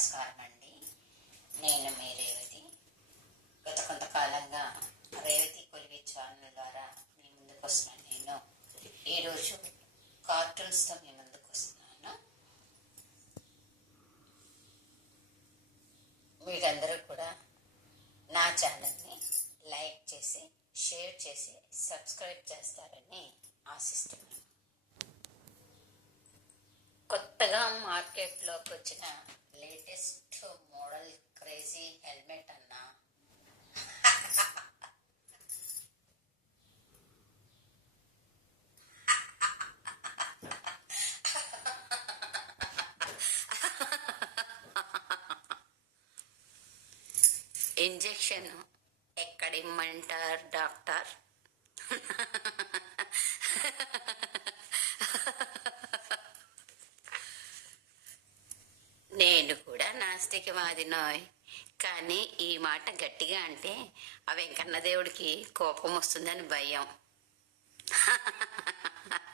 నమస్కారం అండి నేను మీ రేవతి. గత కొంతకాలంగా రేవతి కొలివి ఛానల్ ద్వారా మీ ముందుకు వస్తున్నాను నేను. ఈరోజు కార్టూన్స్తో మీ ముందుకు వస్తున్నాను మీరందరూ కూడా నా ఛానల్ని లైక్ చేసి షేర్ చేసి సబ్స్క్రైబ్ చేస్తారని ఆశిస్తున్నాను. కొత్తగా మార్కెట్లోకి వచ్చిన లేటెస్ట్ మోడల్ క్రేజీ హెల్మెట్ అన్నా. ఇంజెక్షన్ ఎక్కడిమ్మంటారు డాక్టర్? నేను కూడా నాస్తికవాదినోయ్ కానీ ఈ మాట గట్టిగా అంటే ఆ వెంకన్న దేవుడికి కోపం వస్తుందని భయం.